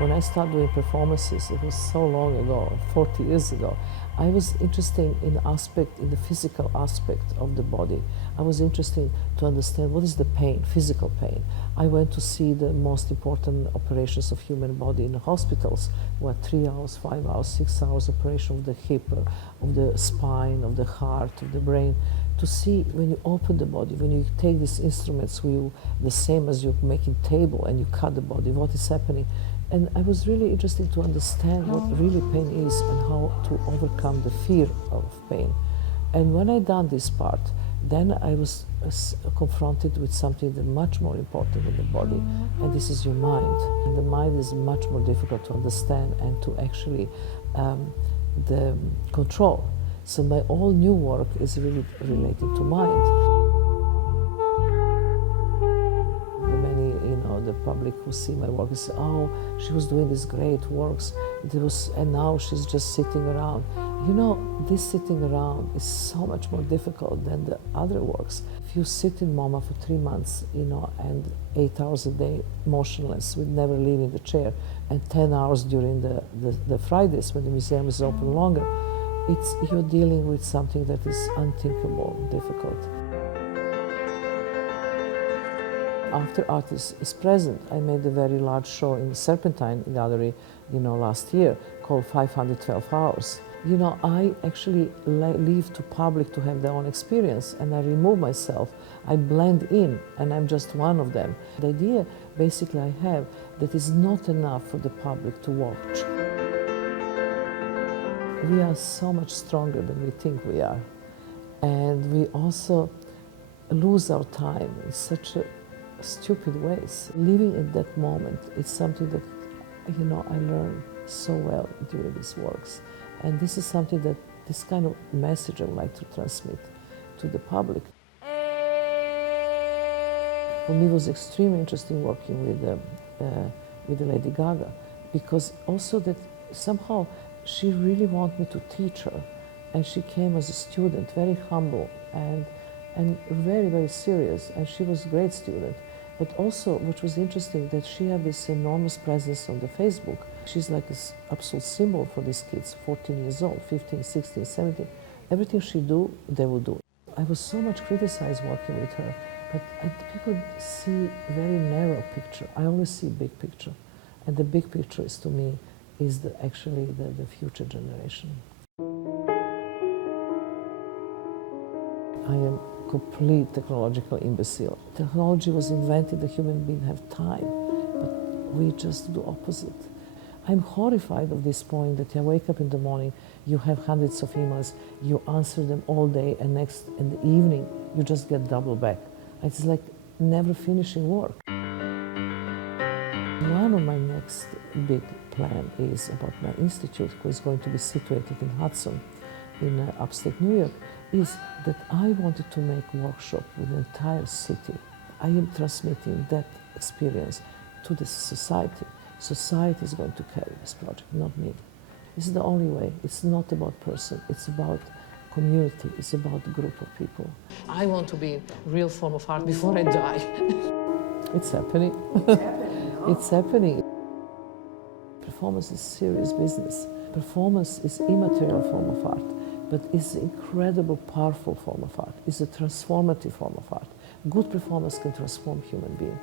When I started doing performances, it was so long ago, 40 years ago, I was interested in the physical aspect of the body. I was interested to understand what is the pain, physical pain. I went to see the most important operations of human body in the hospitals, what 3 hours, 5 hours, 6 hours operation of the hip, of the spine, of the heart, of the brain, to see when you open the body, when you take these instruments, the same as you're making table and you cut the body, what is happening. And I was really interested to understand what really pain is and how to overcome the fear of pain. And when I done this part, then I was confronted with something that much more important in the body, and this is your mind. And the mind is much more difficult to understand and to actually the control. So my all new work is really related to mind. The public who see my work say, "Oh, she was doing these great works, and now she's just sitting around." You know, this sitting around is so much more difficult than the other works. If you sit in MoMA for 3 months, and 8 hours a day motionless, with never leaving the chair, and 10 hours during the Fridays when the museum is open longer, you're dealing with something that is unthinkable, difficult. After art is present, I made a very large show in the Serpentine Gallery, last year, called 512 Hours. I actually leave to public to have their own experience, and I remove myself. I blend in, and I'm just one of them. The idea, basically, I have that is not enough for the public to watch. We are so much stronger than we think we are, and we also lose our time in such stupid ways. Living in that moment is something that, I learned so well during these works. And this is something that, this kind of message I would like to transmit to the public. For me, it was extremely interesting working with Lady Gaga, because also that somehow she really wanted me to teach her. And she came as a student, very humble and very, very serious, and she was a great student. But also, which was interesting, that she had this enormous presence on the Facebook. She's like this absolute symbol for these kids, 14 years old, 15, 16, 17. Everything she do, they will do. I was so much criticized working with her, but people see very narrow picture. I always see big picture. And the big picture is, to me, is actually the future generation. I am complete technological imbecile. Technology was invented, the human being have time, but we just do opposite. I'm horrified of this point that you wake up in the morning, you have hundreds of emails, you answer them all day, and next in the evening you just get double back. It's like never finishing work. One of my next big plan is about my institute, which is going to be situated in Hudson, in upstate New York, is that I wanted to make workshop with the entire city. I am transmitting that experience to the society. Society is going to carry this project, not me. This is the only way. It's not about person, it's about community, it's about a group of people. I want to be a real form of art before I die. It's happening. It's happening, no? It's happening. Performance is serious business. Performance is immaterial form of art, but it's an incredible, powerful form of art. It's a transformative form of art. Good performance can transform human being.